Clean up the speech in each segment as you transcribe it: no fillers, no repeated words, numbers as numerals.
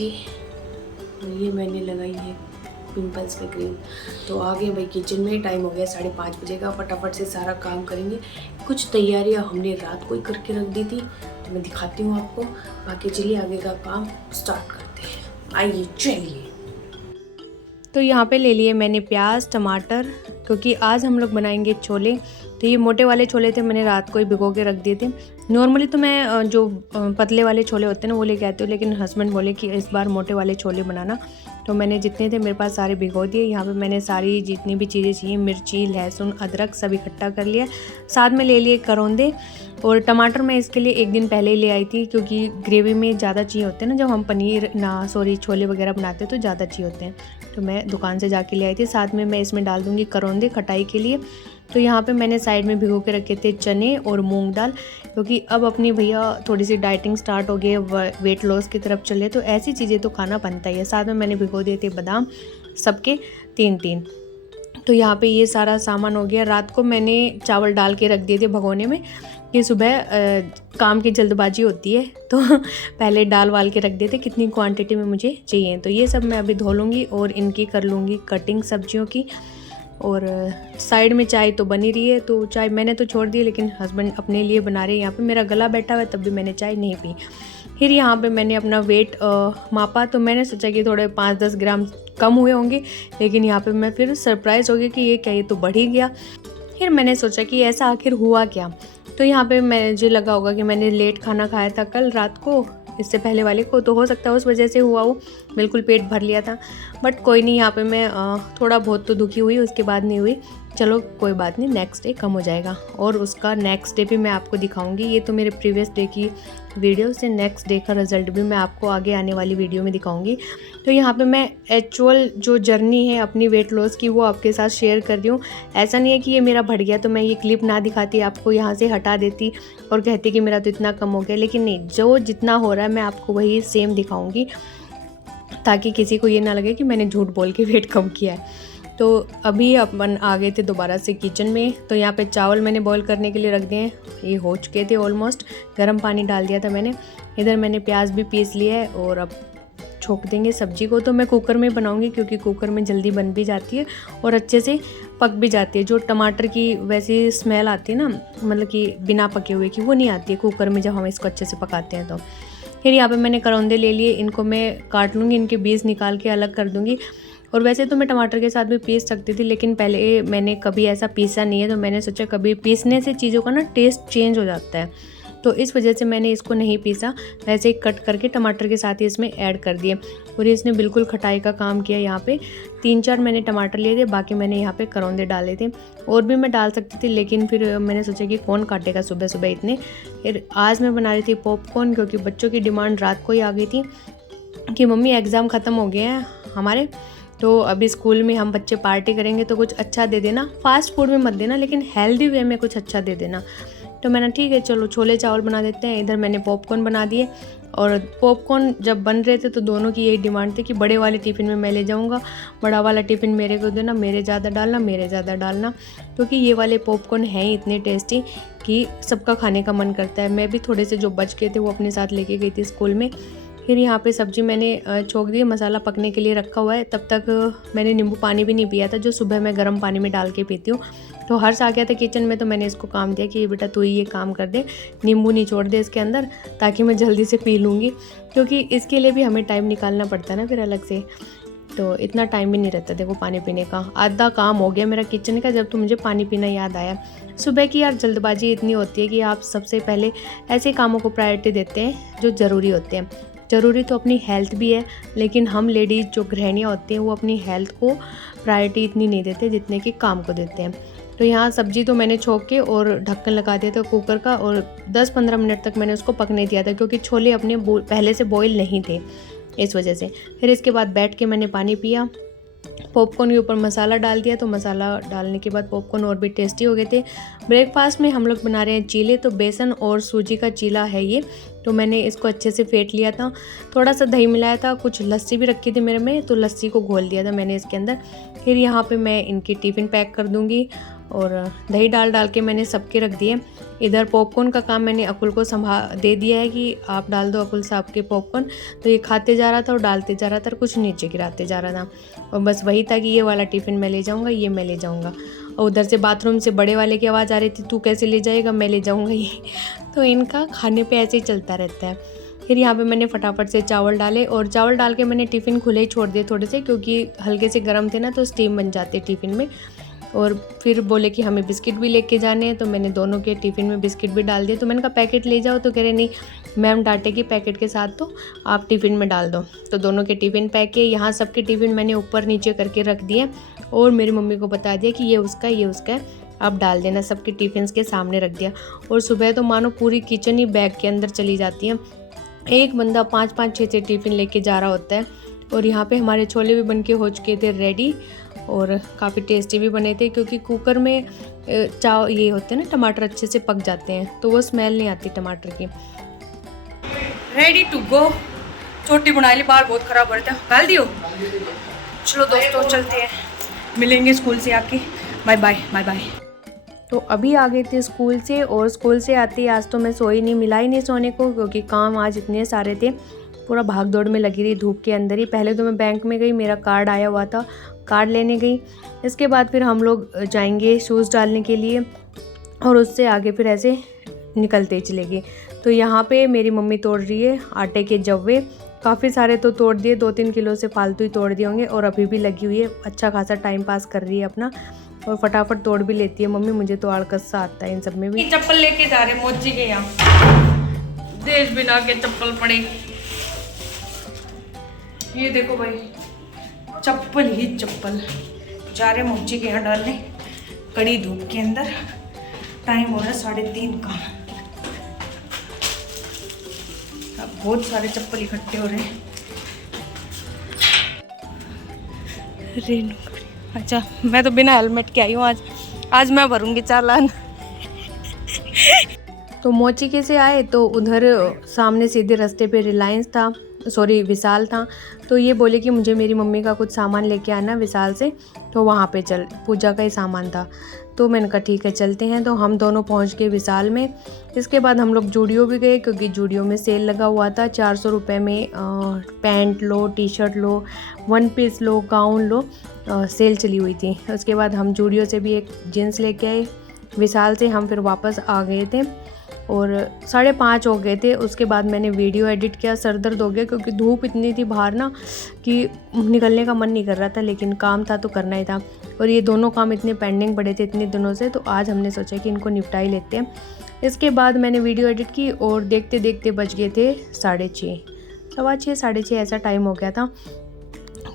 जी, ये मैंने लगाई है पिंपल्स पे क्रीम। तो आ गए भाई किचन में, टाइम हो गया 5:30 बजे का। फटाफट से सारा काम करेंगे। कुछ तैयारियां हमने रात को ही करके रख दी थी, तो मैं दिखाती हूँ आपको। बाकी चलिए आगे का काम स्टार्ट करते हैं, आइए चलिए। तो यहाँ पे ले लिए मैंने प्याज टमाटर, क्योंकि आज हम लोग बनाएंगे छोले। तो ये मोटे वाले छोले थे, मैंने रात को ही भिगो के रख दिए थे। नॉर्मली तो मैं जो पतले वाले छोले होते हैं ना वो लेके आती हूँ, लेकिन हस्बैंड बोले कि इस बार मोटे वाले छोले बनाना। तो मैंने जितने थे मेरे पास सारे भिगो दिए। यहाँ पे मैंने सारी जितनी भी चीज़ें चाहिए, मिर्ची लहसुन अदरक सब इकट्ठा कर लिया। साथ में ले लिए करौंदे और टमाटर। मैं इसके लिए एक दिन पहले ही ले आई थी, क्योंकि ग्रेवी में ज़्यादा चाहिए होते हैं ना, जब हम छोले वगैरह बनाते हैं तो ज़्यादा चाहिए होते हैं। तो मैं दुकान से जाके ले आई थी। साथ में मैं इसमें डाल दूँगी करौंदे खटाई के लिए। तो यहाँ पे मैंने साइड में भिगो के रखे थे चने और मूंग दाल, क्योंकि अब अपनी भैया थोड़ी सी डाइटिंग स्टार्ट हो गई है, वेट लॉस की तरफ चले, तो ऐसी चीज़ें तो खाना बनता ही है। साथ में मैंने भिगो दिए थे बादाम, सबके 3-3। तो यहाँ पे ये सारा सामान हो गया। रात को मैंने चावल डाल के रख दिए थे भगोने में, कि सुबह काम की जल्दबाजी होती है, तो पहले डाल वाल के रख दिए थे कितनी क्वांटिटी में मुझे चाहिए। तो ये सब मैं अभी धो लूँगी और इनकी कर लूँगी कटिंग सब्जियों की। और साइड में चाय तो बनी रही है, तो चाय मैंने तो छोड़ दी, लेकिन हस्बैंड अपने लिए बना रहे हैं। यहाँ पे मेरा गला बैठा हुआ है, तब भी मैंने चाय नहीं पी। फिर यहाँ पे मैंने अपना वेट मापा, तो मैंने सोचा कि थोड़े 5-10 ग्राम कम हुए होंगे, लेकिन यहाँ पे मैं फिर सरप्राइज़ हो गई कि ये क्या, ये तो बढ़ ही गया। फिर मैंने सोचा कि ऐसा आखिर हुआ क्या। तो यहाँ पे मुझे लगा होगा कि मैंने लेट खाना खाया था कल रात को, इससे पहले वाले को, तो हो सकता है उस वजह से हुआ हो। बिल्कुल पेट भर लिया था, बट कोई नहीं। यहाँ पे मैं थोड़ा बहुत तो दुखी हुई, उसके बाद नहीं हुई। चलो कोई बात नहीं, नेक्स्ट डे कम हो जाएगा। और उसका नेक्स्ट डे भी मैं आपको दिखाऊंगी। ये तो मेरे प्रीवियस डे की वीडियो से, नेक्स्ट डे का रिजल्ट भी मैं आपको आगे आने वाली वीडियो में दिखाऊंगी। तो यहाँ पे मैं एक्चुअल जो जर्नी है अपनी वेट लॉस की, वो आपके साथ शेयर कर रही हूँ। ऐसा नहीं है कि ये मेरा बढ़ गया तो मैं ये क्लिप ना दिखाती, आपको यहाँ से हटा देती और कहती कि मेरा तो इतना कम हो गया। लेकिन नहीं, जो जितना हो रहा है मैं आपको वही सेम दिखाऊंगी, ताकि किसी को ये ना लगे कि मैंने झूठ बोल के वेट कम किया है। तो अभी अपन आ गए थे दोबारा से किचन में। तो यहाँ पे चावल मैंने बॉईल करने के लिए रख दिए हैं, ये हो चुके थे ऑलमोस्ट। गर्म पानी डाल दिया था मैंने। इधर मैंने प्याज भी पीस लिया है और अब छोंक देंगे सब्जी को। तो मैं कुकर में बनाऊंगी, क्योंकि कुकर में जल्दी बन भी जाती है और अच्छे से पक भी जाती है। जो टमाटर की वैसी स्मेल आती है ना, मतलब कि बिना पके हुए की, वो नहीं आती है कुकर में जब हम इसको अच्छे से पकाते हैं। तो फिर यहाँ पे मैंने करौंदे ले लिए, इनको मैं काट लूँगी, इनके बीज निकाल के अलग कर दूँगी। और वैसे तो मैं टमाटर के साथ भी पीस सकती थी, लेकिन पहले मैंने कभी ऐसा पीसा नहीं है, तो मैंने सोचा कभी पीसने से चीज़ों का ना टेस्ट चेंज हो जाता है, तो इस वजह से मैंने इसको नहीं पीसा। वैसे ही कट करके टमाटर के साथ ही इसमें ऐड कर दिए और इसने बिल्कुल खटाई का काम किया। यहाँ पे 3-4 मैंने टमाटर लिए थे, बाकी मैंने यहाँ पे करौंदे डाले थे। और भी मैं डाल सकती थी, लेकिन फिर मैंने सोचा कि कौन काटेगा सुबह सुबह इतने। फिर आज मैं बना रही थी पॉपकॉर्न, क्योंकि बच्चों की डिमांड रात को ही आ गई थी कि मम्मी एग्ज़ाम ख़त्म हो गए हैं हमारे, तो अभी स्कूल में हम बच्चे पार्टी करेंगे, तो कुछ अच्छा दे देना, फास्ट फूड में मत देना, लेकिन हेल्दी वे में कुछ अच्छा दे देना। तो मैंने ठीक है चलो छोले चावल बना देते हैं। इधर मैंने पॉपकॉर्न बना दिए, और पॉपकॉर्न जब बन रहे थे तो दोनों की यही डिमांड थी कि बड़े वाले टिफ़िन में मैं ले जाऊंगा, बड़ा वाला टिफ़िन मेरे को देना, मेरे ज़्यादा डालना, मेरे ज़्यादा डालना, क्योंकि ये वाले पॉपकॉर्न हैं ही इतने टेस्टी कि सबका खाने का मन करता है। मैं भी थोड़े से जो बच गए थे वो अपने साथ लेके गई थी स्कूल में। फिर यहाँ पे सब्ज़ी मैंने छोंक दी, मसाला पकने के लिए रखा हुआ है। तब तक मैंने नींबू पानी भी नहीं पिया था, जो सुबह मैं गर्म पानी में डाल के पीती हूँ। तो हर्ष आ गया था किचन में, तो मैंने इसको काम दिया कि बेटा तू ही ये काम कर दे, नींबू निचोड़ दे इसके अंदर, ताकि मैं जल्दी से पी लूँगी, क्योंकि इसके लिए भी हमें टाइम निकालना पड़ता है ना फिर अलग से। तो इतना टाइम भी नहीं रहता देखो पानी पीने का। आधा काम हो गया मेरा किचन का, जब तो मुझे पानी पीना याद आया। सुबह की यार जल्दबाजी इतनी होती है कि आप सबसे पहले ऐसे कामों को प्रायोरिटी देते हैं जो ज़रूरी होते हैं। ज़रूरी तो अपनी हेल्थ भी है, लेकिन हम लेडीज़ जो गृहिणियाँ होती हैं वो अपनी हेल्थ को प्रायोरिटी इतनी नहीं देते जितने कि काम को देते हैं। तो यहाँ सब्जी तो मैंने छोंक के और ढक्कन लगा दिया था कुकर का, और 10-15 मिनट तक मैंने उसको पकने दिया था, क्योंकि छोले अपने पहले से बॉईल नहीं थे, इस वजह से। फिर इसके बाद बैठ के मैंने पानी पिया, पॉपकॉर्न के ऊपर मसाला डाल दिया। तो मसाला डालने के बाद पॉपकॉर्न और भी टेस्टी हो गए थे। ब्रेकफास्ट में हम लोग बना रहे हैं चीले, तो बेसन और सूजी का चीला है ये। तो मैंने इसको अच्छे से फेंट लिया था, थोड़ा सा दही मिलाया था, कुछ लस्सी भी रखी थी मेरे में, तो लस्सी को घोल दिया था मैंने इसके अंदर। फिर यहाँ पे मैं इनकी टिफ़िन पैक कर दूँगी, और दही डाल के मैंने सबके रख दिए। इधर पॉपकॉर्न का काम मैंने अकुल को दे दिया है कि आप डाल दो अकुल साहब के पॉपकॉर्न। तो ये खाते जा रहा था और डालते जा रहा था और कुछ नीचे गिराते जा रहा था, और बस वही था कि ये वाला टिफ़िन मैं ले जाऊँगा, ये मैं ले जाऊँगा। और उधर से बाथरूम से बड़े वाले की आवाज़ आ रही थी, तू कैसे ले जाएगा, मैं ले जाऊँगा ये। तो इनका खाने पे ऐसे ही चलता रहता है। फिर यहाँ पे मैंने फटाफट से चावल डाले, और चावल डाल के मैंने टिफ़िन खुले ही छोड़ दिए थोड़े से, क्योंकि हल्के से गर्म थे ना, तो स्टीम बन जाते टिफ़िन में। और फिर बोले कि हमें बिस्किट भी लेके जाने हैं, तो मैंने दोनों के टिफ़िन में बिस्किट भी डाल दिए। तो मैंने कहा पैकेट ले जाओ, तो कह रहे नहीं मैम डांटेगी पैकेट के साथ, तो आप टिफ़िन में डाल दो। तो दोनों के टिफ़िन पैक किए। यहाँ सबके टिफ़िन मैंने ऊपर नीचे करके रख दिए, और मेरी मम्मी को बता दिया कि ये उसका है, ये उसका है, आप डाल देना। सबके टिफ़िन के सामने रख दिया। और सुबह तो मानो पूरी किचन ही बैग के अंदर चली जाती है। एक बंदा 5-5 6-6 टिफ़िन लेके जा रहा होता है। और यहाँ पे हमारे छोले भी बन के हो चुके थे रेडी, और काफ़ी टेस्टी भी बने थे, क्योंकि कुकर में ये होते हैं ना, टमाटर अच्छे से पक जाते हैं, तो वो स्मेल नहीं आती टमाटर की। Ready to go. छोटी बना ली, बाहर बहुत ख़राब हो रहा था, डाल दियो। चलो दोस्तों चलते हैं, मिलेंगे स्कूल से आके। Bye bye bye bye. तो अभी आ गए थे स्कूल से, और स्कूल से आते ही आज तो मैं सोई नहीं, मिला ही नहीं सोने को, क्योंकि काम आज इतने सारे थे, पूरा भाग दौड़ में लगी रही धूप के अंदर ही। पहले तो मैं बैंक में गई, मेरा कार्ड आया हुआ था, कार्ड लेने गई। इसके बाद फिर हम लोग जाएंगे शूज़ डालने के लिए, और उससे आगे फिर ऐसे निकलते ही चले गए। तो यहाँ पे मेरी मम्मी तोड़ रही है आटे के जव्वे, काफ़ी सारे तो तोड़ दिए, 2-3 किलो से फालतू ही तोड़ दिए होंगे, और अभी भी लगी हुई है, अच्छा खासा टाइम पास कर रही है अपना, और फटाफट तोड़ भी लेती है मम्मी। मुझे तो आलकस सा आता है इन सब में भी। चप्पल लेके जा रहे मोची के यहाँ, देश बिना के चप्पल पड़े। ये देखो भाई, चप्पल ही चप्पल। जा रहे मोची के यहाँ डालने, कड़ी धूप के अंदर। टाइम हो रहा है 3:30 का। अब बहुत सारे चप्पल इकट्ठे हो रहे हैं। अच्छा, मैं तो बिना हेलमेट के आई हूँ आज मैं भरूंगी चालान। तो मोची के से आए तो उधर सामने सीधे रास्ते पे रिलायंस था, सॉरी विशाल था। तो ये बोले कि मुझे मेरी मम्मी का कुछ सामान लेके आना विशाल से, तो वहाँ पे चल, पूजा का ही सामान था। तो मैंने कहा ठीक है चलते हैं। तो हम दोनों पहुँच गए विशाल में। इसके बाद हम लोग जूडियो भी गए, क्योंकि जूडियो में सेल लगा हुआ था। 400 रुपये में पैंट लो, टी शर्ट लो, 1 पीस लो, गाउन लो, सेल चली हुई थी। उसके बाद हम जूडियो से भी एक जीन्स लेके आए। विशाल से हम फिर वापस आ गए थे, और 5:30 हो गए थे। उसके बाद मैंने वीडियो एडिट किया, सर दर्द हो गया, क्योंकि धूप इतनी थी बाहर ना कि निकलने का मन नहीं कर रहा था, लेकिन काम था तो करना ही था। और ये दोनों काम इतने पेंडिंग पड़े थे इतने दिनों से, तो आज हमने सोचा कि इनको निपटा ही लेते हैं। इसके बाद मैंने वीडियो एडिट की, और देखते देखते बज गए थे 6:30, 6:15 6:30 ऐसा टाइम हो गया था।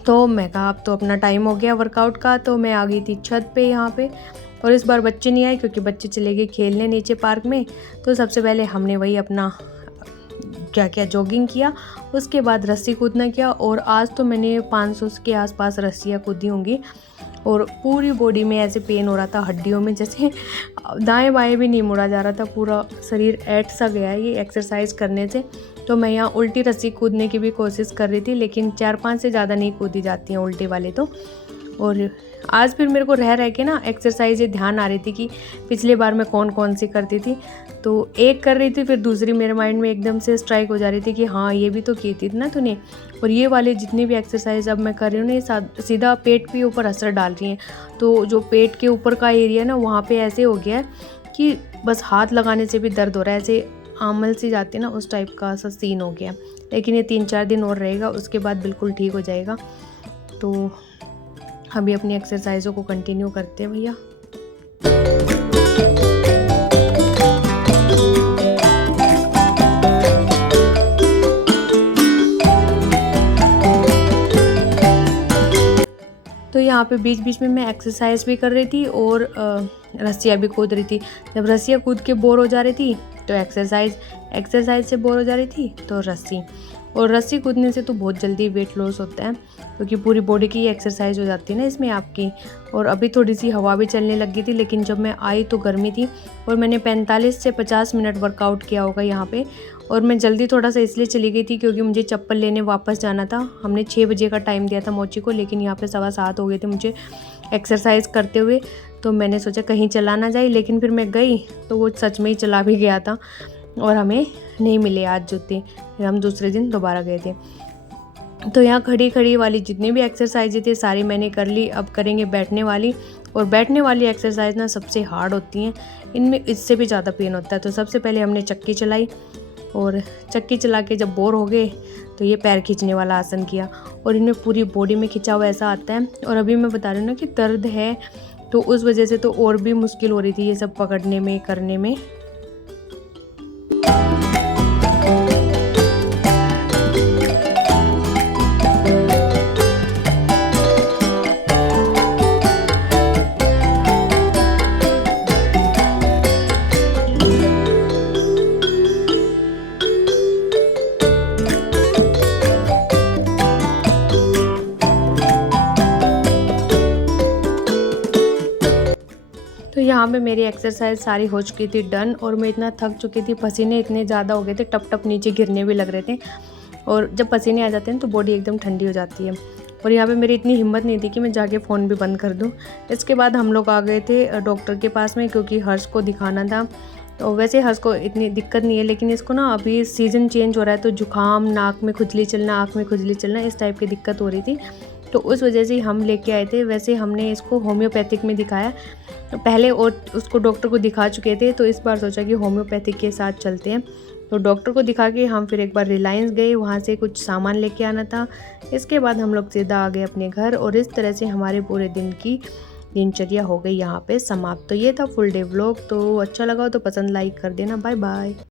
तो मैं कहा अब तो अपना टाइम हो गया वर्कआउट का। तो मैं आ गई थी छत पे यहाँ पे, और इस बार बच्चे नहीं आए, क्योंकि बच्चे चले गए खेलने नीचे पार्क में। तो सबसे पहले हमने वही अपना क्या जॉगिंग किया, उसके बाद रस्सी कूदना किया। और आज तो मैंने 500 के आसपास रस्सियाँ कूदी होंगी, और पूरी बॉडी में ऐसे पेन हो रहा था, हड्डियों में, जैसे दाएं बाएं भी नहीं मुड़ा जा रहा था, पूरा शरीर ऐठ सा गया है ये एक्सरसाइज करने से। तो मैं यहाँ उल्टी रस्सी कूदने की भी कोशिश कर रही थी, लेकिन 4-5 से ज़्यादा नहीं कूदी जाती हैं उल्टी वाले तो। और आज फिर मेरे को रह के ना एक्सरसाइज ध्यान आ रही थी कि पिछले बार मैं कौन सी करती थी। तो एक कर रही थी, फिर दूसरी मेरे माइंड में एकदम से स्ट्राइक हो जा रही थी कि हाँ ये भी तो की थी ना तूने। और ये वाले जितनी भी एक्सरसाइज अब मैं कर रही हूँ ना, ये सीधा पेट के ऊपर असर डाल रही हैं। तो जो पेट के ऊपर का एरिया ना, वहाँ पे ऐसे हो गया है कि बस हाथ लगाने से भी दर्द हो रहा है, ऐसे आमल सी जाती है ना, उस टाइप का सा सीन हो गया। लेकिन ये 3-4 दिन और रहेगा, उसके बाद बिल्कुल ठीक हो जाएगा। तो अभी अपनी एक्सरसाइजों को कंटिन्यू करते हैं भैया। तो यहाँ पे बीच बीच में मैं एक्सरसाइज भी कर रही थी, और रस्सियाँ भी कूद रही थी। जब रस्सियाँ कूद के बोर हो जा रही थी तो एक्सरसाइज से बोर हो जा रही थी तो रस्सी। और रस्सी कूदने से तो बहुत जल्दी वेट लॉस होता है, क्योंकि पूरी बॉडी की एक्सरसाइज हो जाती है ना इसमें आपकी। और अभी थोड़ी सी हवा भी चलने लगी थी, लेकिन जब मैं आई तो गर्मी थी, और मैंने 45 से 50 मिनट वर्कआउट किया होगा यहाँ पे। और मैं जल्दी थोड़ा सा इसलिए चली गई थी क्योंकि मुझे चप्पल लेने वापस जाना था। हमने 6 बजे का टाइम दिया था मोची को, लेकिन यहाँ पे 7:15 हो गए थे मुझे एक्सरसाइज करते हुए। तो मैंने सोचा कहीं चला ना जाए, लेकिन फिर मैं गई तो वो सच में ही चला भी गया था और हमें नहीं मिले आज जूते। फिर हम दूसरे दिन दोबारा गए थे। तो यहाँ खड़ी खड़ी वाली जितनी भी एक्सरसाइजें थी सारी मैंने कर ली। अब करेंगे बैठने वाली, और बैठने वाली एक्सरसाइज ना सबसे हार्ड होती हैं, इनमें इससे भी ज़्यादा पेन होता है। तो सबसे पहले हमने चक्की चलाई, और चक्की चला के जब बोर हो गए तो ये पैर खींचने वाला आसन किया, और इनमें पूरी बॉडी में खिंचा हुआ ऐसा आता है। और अभी मैं बता रही हूँ ना कि दर्द है, तो उस वजह से तो और भी मुश्किल हो रही थी ये सब पकड़ने में, करने में। तो यहाँ पे मेरी एक्सरसाइज सारी हो चुकी थी डन, और मैं इतना थक चुकी थी, पसीने इतने ज़्यादा हो गए थे, टप टप नीचे गिरने भी लग रहे थे। और जब पसीने आ जाते हैं तो बॉडी एकदम ठंडी हो जाती है। और यहाँ पे मेरी इतनी हिम्मत नहीं थी कि मैं जाके फ़ोन भी बंद कर दूँ। इसके बाद हम लोग आ गए थे डॉक्टर के पास में, क्योंकि हर्ष को दिखाना था। तो वैसे हर्ष को इतनी दिक्कत नहीं है, लेकिन इसको ना अभी सीज़न चेंज हो रहा है, तो जुकाम, नाक में खुजली चलना, आँख में खुजली चलना, इस टाइप की दिक्कत हो रही थी। तो उस वजह से हम लेके आए थे। वैसे हमने इसको होम्योपैथिक में दिखाया पहले, और उसको डॉक्टर को दिखा चुके थे, तो इस बार सोचा कि होम्योपैथिक के साथ चलते हैं। तो डॉक्टर को दिखा के हम फिर एक बार रिलायंस गए, वहाँ से कुछ सामान लेके आना था। इसके बाद हम लोग सीधा आ गए अपने घर, और इस तरह से हमारे पूरे दिन की दिनचर्या हो गई यहाँ पे समाप्त। तो ये था फुल डे व्लॉग। तो अच्छा लगा हो तो पसंद लाइक कर देना। Bye bye.